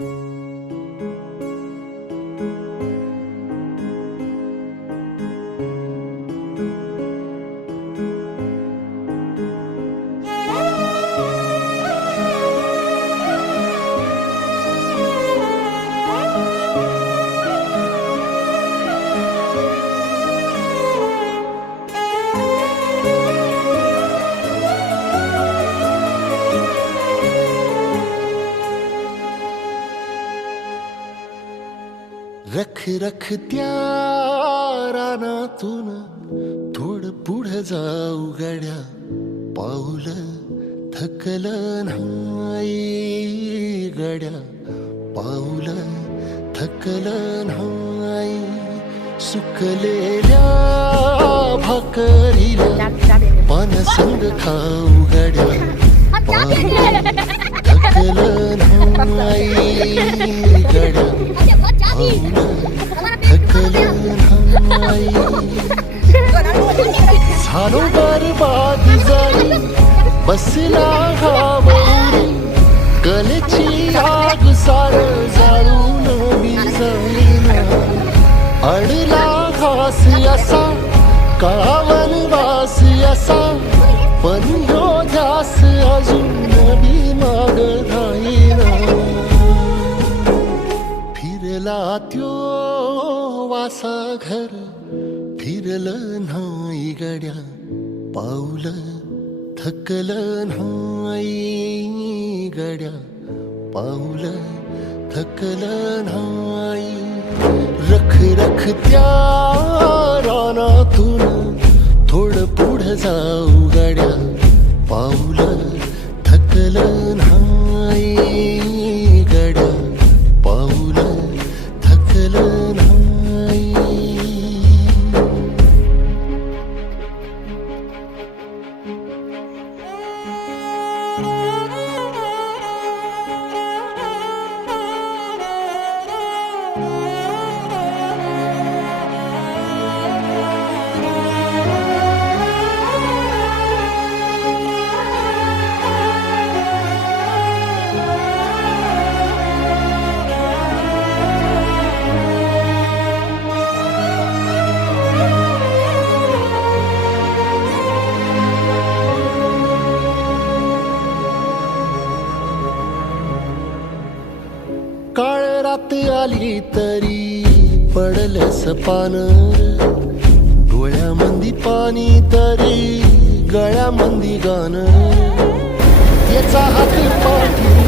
रख रख त्या रानातून थोड पुढे जाऊ गड्या. पाऊल थकल नाही गड्या. पाऊल थकल नाही. सुकलेल्या भाकरीला पानसंग खाऊ गड्या. पाऊल थकल नाही. झालो बरबाद जाई बसला घावरी कलेची आग सार जाळून विझळीना अडला घास असा काळावन वास असा पण ह्यो ध्यास अजून बी माग राहीना फिरला त्यो वासा घर फिरलं नाही गड्या पाऊल थकल नाही गड्या पाऊल थकल नाही. रख रख त्या काळ रात आली तरी पडलस पान डोळ्यामंदी पाणी तरी गळ्यामंदी गाणं याचा हात पाठी